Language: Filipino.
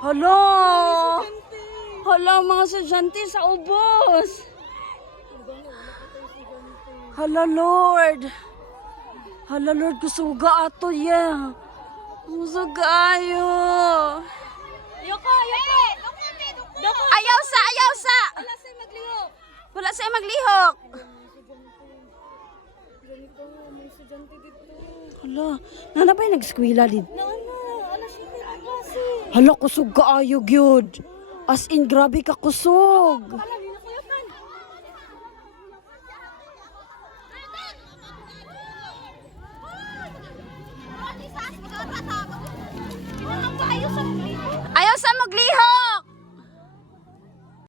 Hala! Hala, mga estudyante sa ubos! Hala, Lord! Hala, Lord, kusuga ato, yeah! Kusuga ayo! Yoko! Doko! Ayaw sa! Wala sa'yo maglihok! Wala siya maglihok! Ganito, may estudyante dito. Hala, nana ba yung nag-skwila dito? Alas 7 ang klase. Hala, kusog ka ayo, gyud. As in, grabe ka kusog. Alam